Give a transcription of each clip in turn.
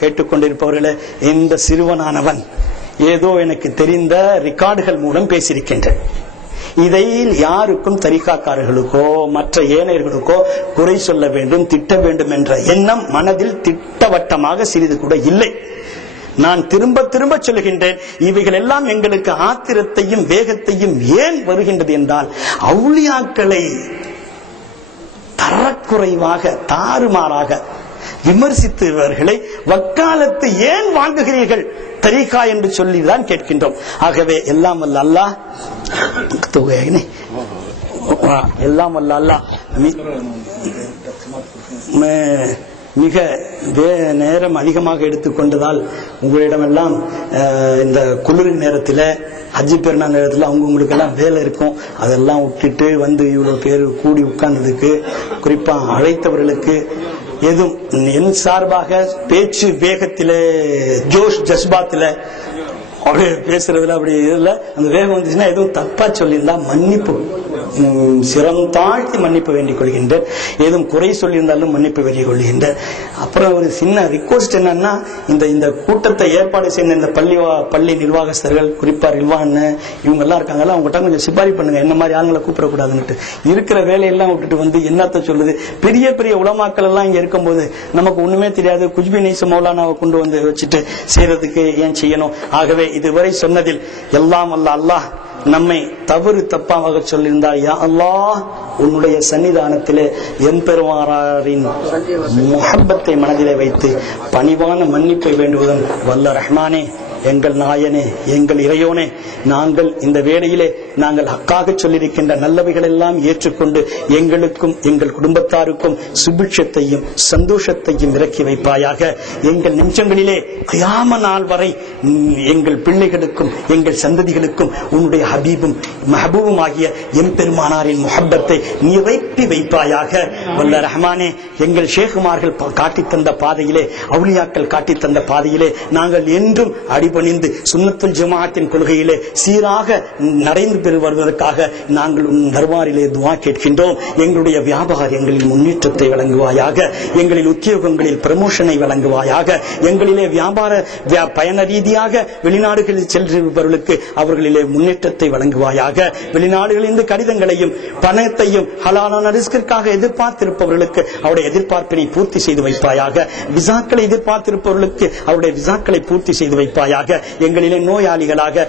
கேட்டுக்கொண்டிருப்பவர்களே, இந்த சிறுவனானவன் ஏதோ எனக்கு தெரிந்த ரெக்கார்டுகள் மூலம் பேசியிருக்கின்றேன். இதை யாருக்கும் தரிகாக்காரர்களுக்கோ மற்ற ஏனையர்களுக்கோ குறை சொல்ல வேண்டும், திட்ட வேண்டும் என்ற எண்ணம் மனதில் திட்டவட்டமாக சிறிது கூட இல்லை. நான் திரும்ப திரும்ப சொல்லுகின்றேன், இவைகள் எல்லாம் எங்களுக்கு ஆத்திரத்தையும் வேகத்தையும் ஏன் வருகின்றது என்றால், அவுலியாக்களை தரக்குறைவாக தாறுமாறாக விமர்சித்தவர்களை வக்காலத்து ஏன் வாங்குகிறீர்கள் தரீகா என்று சொல்லிதான் கேட்கின்றோம். ஆகவே எல்லாம் வல்ல அல்லாஹ் மிக நேரம் அதிகமாக எடுத்துக்கொண்டதால் உங்களிடமெல்லாம் இந்த குளிர் நேரத்தில் ஹஜ்ஜி பெருநாள் நேரத்தில் உங்களுக்கு எல்லாம் வேலை இருக்கும், அதெல்லாம் விட்டுட்டு வந்து இவ்வளவு பேர் கூடி உட்கார்ந்ததுக்கு, குறிப்பா அழைத்தவர்களுக்கு எதுவும் என் சார்பாக பேச்சு வேகத்திலே ஜோஷ் ஜஸ்பாத்துல அப்படியே பேசுறதுல அப்படி இல்ல, அந்த வேகம் வந்துச்சுன்னா எதுவும் தப்பா சொல்லியிருந்தா மன்னிப்பு சிரம் தாழ்த்தி மன்னிப்பு வேண்டிக் கொள்கின்றேன். ஏதும் குறை சொல்லியிருந்தாலும் மன்னிப்பு வேண்டிக் கொள்கின்றேன். அப்புறம் ஒரு சின்ன ரிக்வஸ்ட் என்னன்னா, இந்த கூட்டத்தை ஏற்பாடு செய்த இந்த பள்ளி நிர்வாகஸ்தர்கள், குறிப்பா ரில்வான் இவங்க எல்லாம் இருக்காங்கல்ல, அவங்ககிட்ட கொஞ்சம் சிபாரி பண்ணுங்க, என்ன மாதிரி ஆளுங்களை கூப்பிடக்கூடாதுன்னு. இருக்கிற வேலையெல்லாம் விட்டுட்டு வந்து என்னத்த சொல்லுது, பெரிய பெரிய உலமாக்கள் எல்லாம் இங்க இருக்கும்போது நமக்கு ஒண்ணுமே தெரியாது, குஜ்பி நைச மௌலானாவை கொண்டு வந்து வச்சுட்டு செய்யறதுக்கு ஏன் செய்யணும்? ஆகவே இதுவரை சொன்னதில் எல்லாம் அல்ல அல்லாஹ் நம்மை தவறு தப்பாக சொல்லியிருந்தால், யா அல்லாஹ் உன்னுடைய சன்னிதானத்திலே எம்பெருமானாரின் முஹப்பத்தை மனதிலே வைத்து பணிவான மன்னிப்பை வேண்டுவதன் வல்ல ரஹ்மானே, எங்கள் நாயனே, எங்கள் இறையோனே, நாங்கள் இந்த வேளையிலே நாங்கள் ஹக்காக சொல்லியிருக்கின்ற நல்லவைகள் எல்லாம் ஏற்றுக்கொண்டு எங்களுக்கும் எங்கள் குடும்பத்தாருக்கும் சுபிட்சத்தையும் சந்தோஷத்தையும் இறக்கி வைப்பாயாக. எங்கள் நெஞ்சங்களிலே கியாம நாள் வரை எங்கள் பிள்ளைகளுக்கும் எங்கள் சந்ததிகளுக்கும் உன்னுடைய ஹபீபும் மஹபூபும் ஆகிய எம்பெருமானாரின் முஹப்பத்தை நிறைப்பி வைப்பாயாக. வல்ல ரஹ்மானே, எங்கள் ஷேகுமார்கள் காட்டித் தந்த பாதையிலே, அவுலியாக்கள் காட்டித் தந்த பாதையிலே நாங்கள் என்றும் அடிபணிந்து சுன்னத்துல் ஜமாஅத்தின் கொள்கையிலே சீராக நடைந்து பெறு வருவதற்காக நாங்கள் உன் தர்பாரிலே துஆ கேட்கின்றோம். எங்களுடைய வியாபாரங்களில் முன்னேற்றத்தை வழங்குவாயாக, எங்களில் உத்தியோகங்களில் ப்ரமோஷனை வழங்குவாயாக, எங்களிலே வியாபார பயண ரீதியாக வெளிநாடுகளில் செல்பவர்களுக்கு அவர்களிலே முன்னேற்றத்தை வழங்குவாயாக. வெளிநாடுகளிலிருந்து கடிதங்களையும் பணத்தையும் ஹலாலான ரிஸ்கிற்காக எதிர்பார்த்திருப்பவர்களுக்கு அவருடைய எதிர்பார்ப்பினை பூர்த்தி செய்து வைப்பாயாக. விசாக்களை எதிர்பார்த்திருப்பவர்களுக்கு அவருடைய விசாக்களை பூர்த்தி செய்து வைப்பாயாக. எங்களிலே நோயாளிகளாக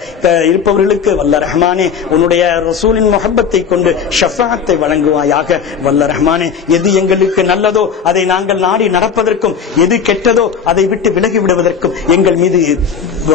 இருப்பவர்களுக்கு வல்ல ரஹ்மானே உன்னுடைய ரசூலின் முஹப்பத்தை கொண்டு ஷஃபாஅத்தை வழங்குவாயாக. வல்ல ரஹ்மானே, எது எங்களுக்கு நல்லதோ அதை நாங்கள் நாடி நடப்பதற்கும், எது கெட்டதோ அதை விட்டு விலகி விடுவதற்கும் எங்கள் மீது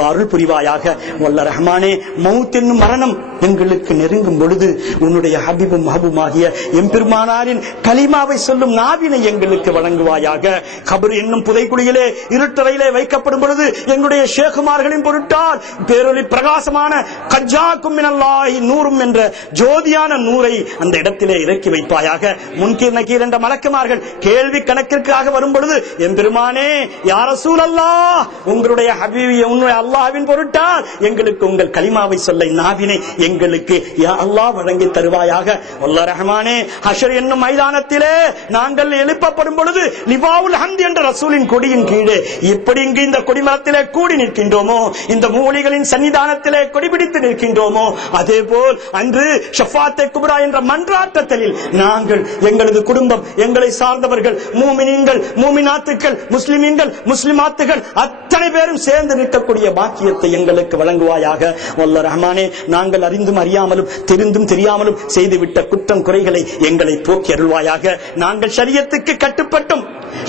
அருள் புரிவாயாக. வல்ல ரஹ்மானே, மௌத் என்னும் மரணம் எங்களுக்கு நெருங்கும் பொழுது உன்னுடைய ஹபீபும் மஹபூமாகிய எம்பெருமானாரின் கலிமாவை சொல்லும் நாவினை எங்களுக்கு வழங்குவாயாக. கபர் என்னும் புதைக்குழியிலே இருட்டறையிலே வைக்கப்படும் பொழுது எங்களுடைய ஷேகுமார்களின் பொருட்டால் பேரொளி பிரகாசமான கஜ்ஜாக்கும் மினல்லாஹி நூறும் என்ற ஜோதியான நூரை அந்த இடத்திலே இறக்கி வைப்பாயாக. முன்கீர் நக்கீர் என்ற மலக்குமார்கள் கேள்வி கணக்கிற்காக வரும் பொழுது எம்பெருமானே, யா ரசூலல்லாஹ், உங்களுடைய ஹபீபி உன்னுடைய அல்லாஹ்வின் பொருட்டால் எங்களுக்கு உங்கள் கலிமாவை சொல்ல நாவினை எங்களுக்கு யா அல்லாஹ் வழங்கி தருவாயாக. வல்ல ரஹ்மானே, ஹஷர் என்னும் மைதானத்திலே நாங்கள் எழுப்பப்படும் பொழுது லிவாவுல் ஹம்த் என்ற ரசூலின் கொடியின் கீழே எப்படி இங்கு இந்த கொடிமரத்திலே கூடி நிற்கின்றோமோ, இந்த மூலிகளின் சன்னிதானத்திலே கொடிபிடித்து நிற்கின்றோமோ, அதே போல் அன்று ஷஃபாத்தே குப்ரா என்ற மன்றாட்டத்தில் நாங்கள், எங்களது குடும்பம், எங்களை சார்ந்தவர்கள், மூமினீன்கள், மூமினாத்துக்கள், முஸ்லிமீன்கள், முஸ்லிமாத்துகள் அத்தனை பேரும் சேர்ந்து நிற்கக்கூடிய பாக்கியத்தை எங்களுக்கு வழங்குவாயாக. வல்ல ரஹ்மானே, நாங்கள் அறிந்தும் அறியாமலும் தெரிந்தும் தெரியாமலும் செய்துவிட்ட குற்றம் குறைகளை எங்களை போக்கி அருள்வாயாக. நாங்கள் ஷரியத்துக்கு கட்டுப்பட்டும்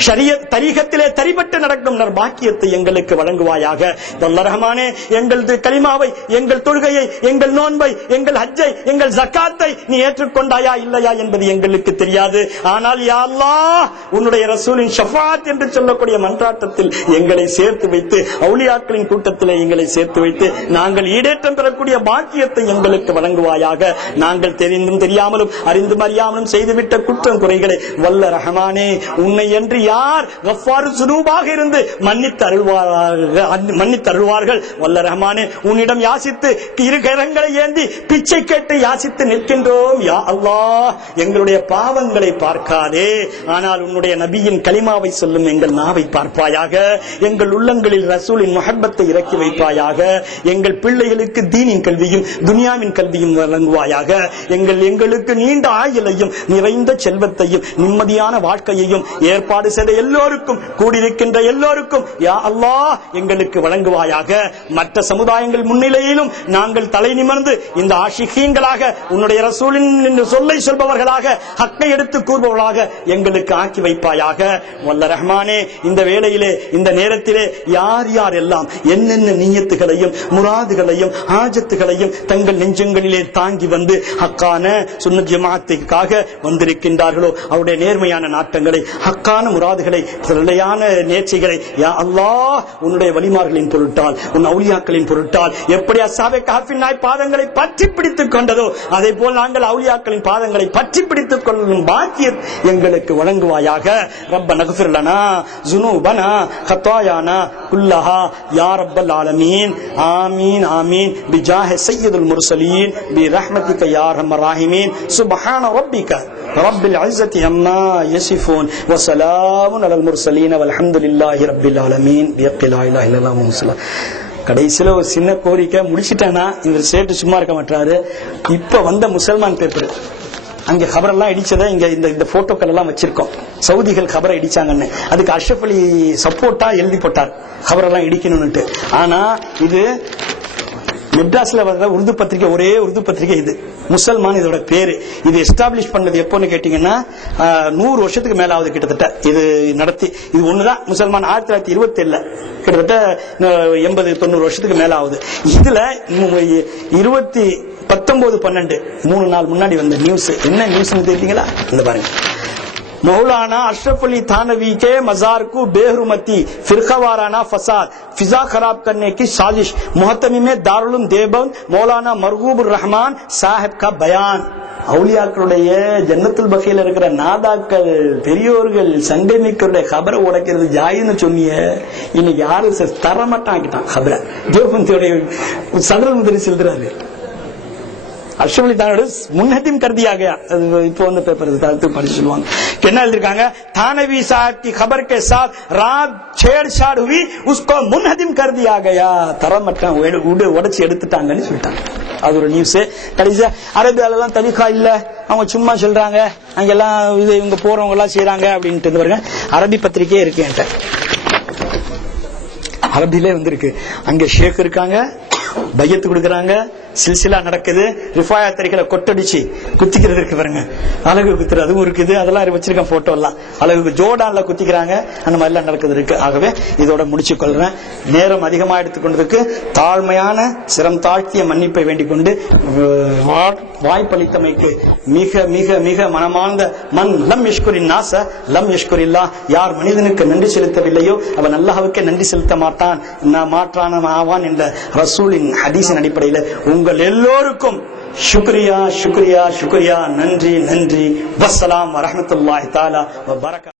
ஷரியத் தரீகத்திலே தரிபட்டு நடக்கும் பாக்கியத்தை எங்களுக்கு வழங்குவாயாக. வல்ல ரஹ்மானே, எங்களது கலிமாவை, எங்கள் தொழுகையை, எங்கள் நோன்பை, எங்கள் ஹஜ்ஜை, எங்கள் ஜக்காத்தை நீ ஏற்றுக்கொண்டாயா இல்லையா என்பது எங்களுக்கு தெரியாது. ஆனால் யா அல்லாஹ், உன்னுடைய ரசூலின் ஷஃபாத் என்று சொல்லக்கூடிய மன்றாட்டத்தில் எங்களை சேர்த்து வைத்து, அவுலியாக்களின் கூட்டத்திலே எங்களை சேர்த்து வைத்து நாங்கள் ஈடேற்றம் பெறக்கூடிய பாக்கியத்தை எங்களுக்கு வழங்குவாயாக. நாங்கள் தெரிந்தும் தெரியாமலும் அறிந்தும் அறியாமலும் செய்துவிட்ட குற்றம் குறைகளை வல்ல ரஹ்மானே, உன்னை என்று யார் கஃபாரு சுனூபாக இருந்து மன்னித்து அருள்வாராக, மன்னித்து வருவார்கள். வல்ல ரஹ்மானே, உன்னிடம் யாசித்து இரு கரங்களை ஏந்தி பிச்சை கேட்டு யாசித்து நிற்கின்றோம். யா அல்லாஹ், எங்களுடைய பாவங்களை பார்க்காதே, ஆனால் உன்னுடைய நபியின் கலிமாவை சொல்லும் எங்கள் நாவை பார்ப்பாயாக. எங்கள் உள்ளங்களில் ரசூலின் முஹப்பத்தை இறக்கி வைப்பாயாக. எங்கள் பிள்ளைகளுக்கு தீனின் கல்வியும் துனியாவின் கல்வியும் வழங்குவாயாக. எங்களுக்கு நீண்ட ஆயுளையும் நிறைந்த செல்வத்தையும் நிம்மதியான வாழ்க்கையையும் ஏற்பாடு செய்த எல்லோருக்கும், கூடியிருக்கின்ற எல்லோருக்கும் யா அல்லாஹ் எங்களுக்கு வழங்குவாயாக. மற்ற சமுதாயங்கள் முன்னிலையிலும் நாங்கள் தலை நிமிர்ந்து இந்த ஆஷிகீன்களாக, உன்னுடைய ரசூலின் சொல்லை சொல்பவர்களாக, ஹக்கை எடுத்து கூறுபவர்களாக எங்களுக்கு ஆக்கி வைப்பாயாக. வல்ல ரஹ்மானே, இந்த வேளையிலே, இந்த நேரத்திலே யார் யார் எல்லாம் என்னென்ன நியத்துகளையும் முராதுகளையும் ஆஜத்துகளையும் தங்கள் நெஞ்சங்களிலே தாங்கி வந்து ஹக்கான சுன்னத் ஜமாஅத்துக்காக வந்திருக்கின்றார்களோ, அவருடைய நேர்மையான நாட்டங்களை, ஹக்கான முராதுகளை, நிலையான நேர்ச்சிகளை யா அல்லாஹ் உன்னுடைய வலிமார்களின் பொருட்டால், உன் அவுலியாக்களின் பொருட்டால் எப்படி அஸ்ஹாபே கஹ்ஃபின் நாய் பாதங்களை பற்றி பிடித்துக் கொண்டதோ அதே போல் நாங்கள் அவுலியாக்களின் பாதங்களை பற்றி பிடித்துக் கொள்ளும் பாக்கியம் எங்களுக்கு வழங்குவாயாக. ரப்பனா இக்ஃபிர் லனா ஸுனூபனா கதாயானா குல்லஹா யா ரப்பல் ஆலமீன். ஆமீன் ஆமீன். பிஜாஹி சய்யிதுல் முர்சலீன் برحمتك يا ارحم الراحمين. سبحان ربك رب العزة عما يصفون وسلام على المرسلين والحمد لله رب العالمين. لا اله الا الله محمد رسول الله. கடைசியில ஒரு சின்ன கோரிக்கை முடிச்சிட்டேன்னா, இந்த சேட்டு சும்மா இருக்க மாட்டாரு. இப்ப வந்த முசல்மான் பேப்பர் அங்க கபரெல்லாம் இடிச்சதை இங்க இந்த போட்டோக்கள் எல்லாம் வச்சிருக்கோம். சவுதிகள் கபரை இடிச்சாங்கன்னு அதுக்கு அஷ்ரஃப் அலி சப்போர்ட்டா எழுதி போட்டார் கபரெல்லாம் இடிக்கணும்னுட்டு. ஆனா இது மெட்ராஸ்ல வந்த உருது பத்திரிகை, ஒரே உருது பத்திரிகை இது, முசல்மான் இதோட பேரு. இது எஸ்டாப்ளிஷ் பண்ணது எப்போன்னு கேட்டீங்கன்னா 100 வருஷத்துக்கு மேலாவது கிட்டத்தட்ட இது நடத்தி. இது ஒண்ணுதான் முசல்மான் 1927 கிட்டத்தட்ட 80-90 வருஷத்துக்கு மேலாவது. இதுல 19-12 3 நாள் முன்னாடி வந்த நியூஸ். என்ன நியூஸ் தெரியுங்களா? இந்த பாருங்க. मौलाना अशरफ अली थानवी के मजार को बेहरुमती फिरकावाराना फसाद फिजा खराब करने की साजिश मुहतमी में दारुल देवबंद मौलाना मरगूबुर रहमान साहब का बयान. அவுலியாக்களுடைய ஜன்னத்துல் பகையில இருக்கிற நாதாக்கள், பெரியோர்கள், சங்கமிக்கருடைய கபரை உடைக்கிறது ஜாயின்னு சொன்னிய, இன்னைக்கு யாரு தரமாட்டான் ஆக்கிட்டான் கபரை. தேவபந்தியோடைய சதரல் முதலி செல்றாரு. அஷ்ரஃப் அலி தானோட முன்ஹதிம் கர் தியா கயா. இப்போ வந்து பேப்பர் படிச்சு சொல்லுவாங்க. என்ன எழுதிருக்காங்க? தானவி சாஹிப் की खबर के साथ रात छेड़छाड़ हुई, उसको मुनहदिम कर दिया गया. தரமட்டம் உடைச்சு எடுத்துட்டாங்கன்னு சொல்லிட்டாங்க. அது ஒரு நியூஸ். கடைசியா அரபியால எல்லாம் தரிகா இல்ல, அவங்க சும்மா சொல்றாங்க, அங்கெல்லாம் இது இவங்க போறவங்க எல்லாம் செய்யறாங்க அப்படின்ட்டு பாருங்க. அரபி பத்திரிகையே இருக்கு என்கிட்ட, அரபிலே வந்திருக்கு. அங்க ஷேக் இருக்காங்க, பையத்து கொடுக்கறாங்க, சில்சிலா நடக்குது, ரிஃபாயா தரிகளை கொட்டடிச்சு குத்திக்கிறது இருக்கு பாருங்க, அழகு குத்துறது அதுவும் இருக்குது. அதெல்லாம் வச்சிருக்கேன் போட்டோ எல்லாம். அழகு ஜோர்டான்ல குத்திக்கிறாங்க, அந்த மாதிரி எல்லாம் நடக்குது இருக்கு. ஆகவே இதோட முடிச்சு கொள்றேன். நேரம் அதிகமா எடுத்துக்கொண்டதுக்கு தாழ்மையான சிரம் தாழ்த்திய மன்னிப்பை வேண்டிக் கொண்டு வாய்ப்பளித்தமைக்கு மிக மிக மிக மனமார்ந்த மன் லம் யஷ்குரின் நாஸ லம் யஷ்குரில்லா. யார் மனிதனுக்கு நன்றி செலுத்தவில்லையோ அவன் அல்லாஹ்வுக்கே நன்றி செலுத்த மாட்டான், மாற்றான ஆவான் என்ற ரசூலின் ஹதீஸின் அடிப்படையில் உங்கள் எல்லோருக்கும் शुक्रिया शुक्रिया शुक्रिया. நன்றி நன்றி. வஸ்ஸலாம் வரஹ்மத்துல்லாஹி தஆலா வ பரகாத்துஹு.